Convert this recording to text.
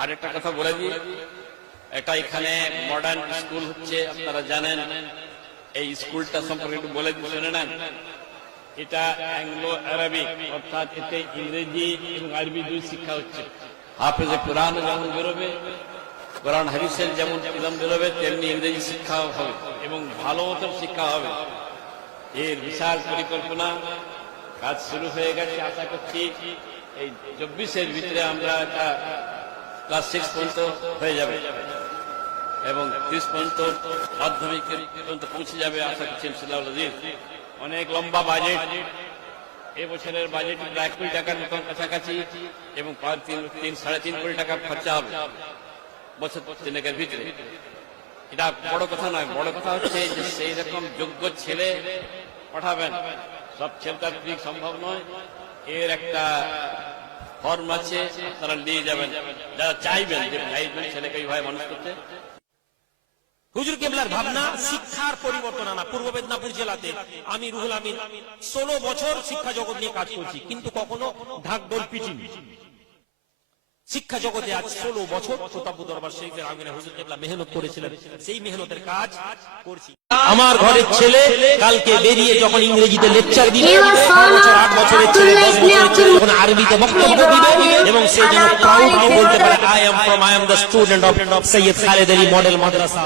আর একটা কথা বলে দিই, এটা এখানে মডার্ন স্কুল হচ্ছে, আপনারা জানেন। এই স্কুলটা সম্পর্কে একটু বলে দিই, শুনে নেন। এটা অ্যাংলো আরবিক, অর্থাৎ এতে ইংরেজি এবং আরবি দুই শিক্ষা হচ্ছে। হাফেজে কোরআন যেমন বেরোবে, কোরআন হাদিসের যেমন ইলম বেরোবে, তেমনি ইংরেজি শিক্ষাও হবে এবং ভালো মতন শিক্ষা হবে। এর বিশাল পরিকল্পনা, কাজ শুরু হয়ে গেছে। আশা করছি এই 24-এর ভিতরে আমরা একটা ক্লাস 6 পর্যন্ত হয়ে যাবে এবং 30 পর্যন্ত মাধ্যমিক পর্যন্ত পৌঁছে যাবে আশা করছি ইনশাআল্লাহ। অনেক লম্বা বাজেট, এবছরের বাজেট প্রায় 1 কোটি টাকার মতন কাছাকাছি এবং 3-3.5 কোটি টাকা খরচা হবে বছর 3-এর ভিতরে। এটা বড় কথা নয়, বড় কথা হচ্ছে যে সেই রকম যোগ্য ছেলে পাঠাবেন। সব ছেলেটা সম্ভব নয়। এর একটা ফর্ম আছে, তারা নিয়ে যাবেন যারা চাইবেন যে ছেলেকে এইভাবে মানুষ করতে। হুজুর কেবলার ভাবনা শিক্ষার পরিবর্তন আনা। পূর্ব মেদিনীপুর জেলাতে আমি রুহুল আমিন 16 বছর শিক্ষা জগৎ নিয়ে কাজ করছি, কিন্তু কখনো ঢাকঢোল পিটিনি। শিক্ষা জগতে আজ 16 বছর প্রতাপ দরবার শরীফের আঙিনায় হুজুর কেবলা মেহনত করেছিলেন, সেই মেহনতের কাজ করছি। আমার ঘরের ছেলে কালকে বেরিয়ে যখন ইংরেজিতে লেকচার দিবে, 8 বছরের ছেলে 10 বছরের ছেলে যখন আরবিতে বক্তব্য দিবে, এবং সে যেন প্রাউডলি বলতে পারে, I am the student of Syed Khaled Ali model Madrasa.